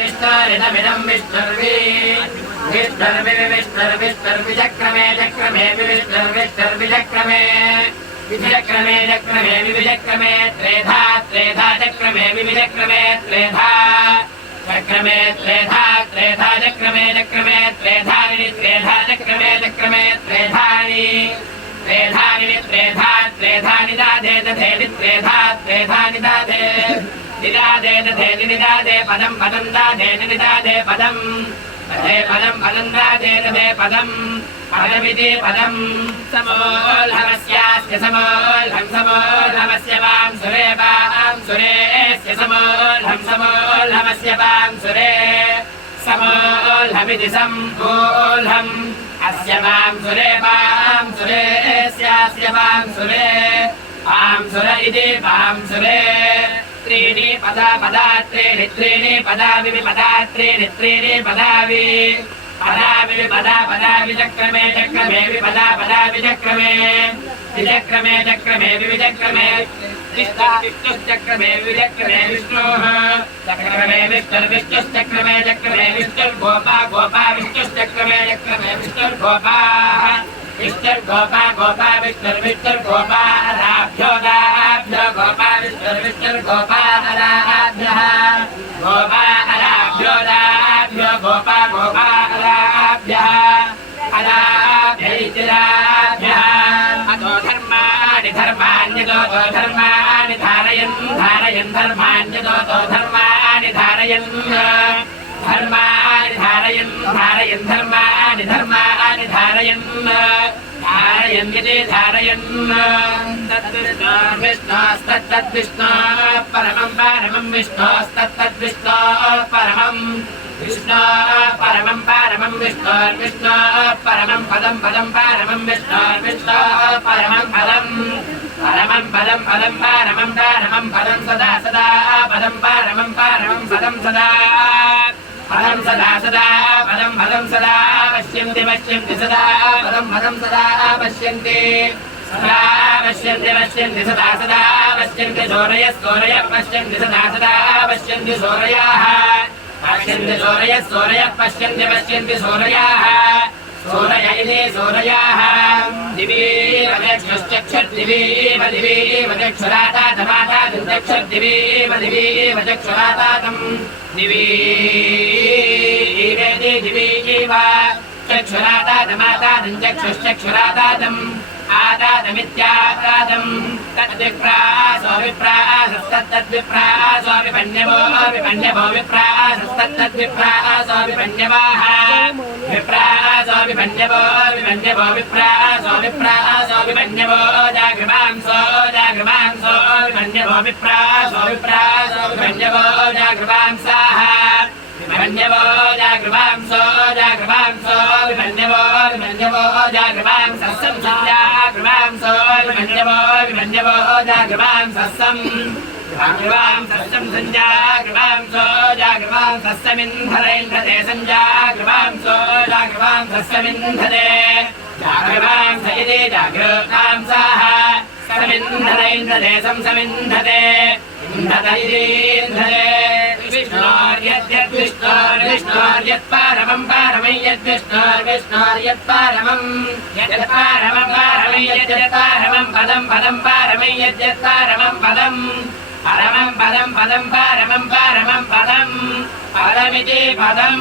विष्णुरिदमिदं विष्णुर्वी विष्णुर्विष्णुर्विष्णुर्विचक्रमे चक्रमे विष्णुर्विष्णुर्विचक्रमे विचक्रमे चक्रमे विचक्रमे त्रेधा त्रेधा चक्रमे विचक्रमे त्रेधा चक्रमे त्रेधा त्रेधा चक्रमे चक्रमे त्रेधानि त्रेधा चक्रमे चक्रमे त्रेधानि त्रेधानि त्रेधा त्रेधानि दादे दधे त्रेधा त्रेधानि दादे निदादे दधे निदादे पदं पदं दादे निदादे पदं दधे पदं पदं दादे दधे पदं पदमिति पदं समोल्हमस्यास्य समोल्हं समोल्हमस्य वां सुरे वां सुरेस्य समोल्हं समोल्हमस्य वां सुरे समोल्हमिति सम्पोल्हम् अस्य वां सुरे वां सुरेस्यास्य वां सुरे वां सुर इति वां सुरे त्रीणि पदा पदा त्रीणि त्रीणि पदा विपदा त्रीणि त्रीणि पदावि पदावि पदा पदा विचक्रमे चक्रमे विपदा पदा विचक्रमे विचक्रमे चक्रमे विचक्रमे विष्णुश्चक्रमे विचक्रमे विष्णुः चक्रमे विष्णुर्विष्णुश्चक्रमे चक्रमे विष्णुर्गोपा गोपा विष्णुश्चक्रमे चक्रमे विष्णुर्गोपाः विष्णुर्गोपा गोपा विष्णुर्विष्णुर्गोपा राभ्यो दाभ्यो गोपा विष्णुर्विष्णुर्गोपा राभ्यः गोपा राभ्यो दाभ्यो गोपा गोपा राभ्यः अराभ्यैतिराभ्यः अतो धर्माणि धर्माण्यतो धर्माणि धारयन् धारयन् धर्माण्यतो धर्माणि धारयन् धर्माणि धारयन् धारयन् धर्माणि धर्माणि धारयन् धारयन्यते धारयन् तद्विष्णोस्तद्विष्णो परमं परमं विष्णोस्तद्विष्णो परमं विष्णो परमं परमं विष्णो परमं पदं पदं परमं विष्णो परमं पदं परमं पदं पदं परमं परमं पदं सदा सदा पदं परमं परमं पदं सदा पदं सदा सदा पदं पदं सदा पश्यन्ति पश्यन्ति सदा पदं पदं सदा पश्यन्ति सदा पश्यन्ति पश्यन्ति सदा सदा पश्यन्ति सूरयः सूरयः पश्यन्ति सदा सदा पश्यन्ति सूरयाः पश्यन्ति सूरयः सूरयः पश्यन्ति पश्यन्ति सूरयाः सूरय इति सूरयाः दिवीव चक्षुश्चक्षुर्दिवीव दिवीव चक्षुरातातमातातं चक्षुर्दिवीव दिवीव चक्षुरातातं दिवीवेति दिवीव चक्षुरातातमातातं चक्षुश्चक्षुरातातं आतातमित्यातातं तद्विप्रासो विप्रासस्तद्विप्रासो विपन्यवो विपन्यवो विप्रासस्तद्विप्रासो विपन्यवाः विप्रासो विपन्यवो विपन्यवो विप्रासो विप्रासो विपन्यवो जागृवांसो जागृवांसो विपन्यवो विप्रासो विप्रासो विपन्यवो जागृवांसाः विपन्यवो जागृवांसो जागृवांसो विपन्यवो विपन्यवो जागृवांसस्सं जागृवांसो विपन्यवो विपन्यवो जागृवांसस्सं जागृवांसस्सं संजागृवांसो जागृवांसस्समिन्धरेन्धते संजागृवांसो जागृवांसस्समिन्धते जागृवांस इति जागृवांसाः समिन्धरेन्धते संसमिन्धते इन्धत इति इन्धते विष्णोर्यद्विष्णोर्विष्णोर्यत्पारमं पारमं यद्विष्णोर्विष्णोर्यत्पारमं यत्पारमं पारमं यद्यत्पारमं पदं पदं पारमं यद्यत्पारमं पदं परमं पदं पदं पारमं पारमं पदं पदमिति पदम्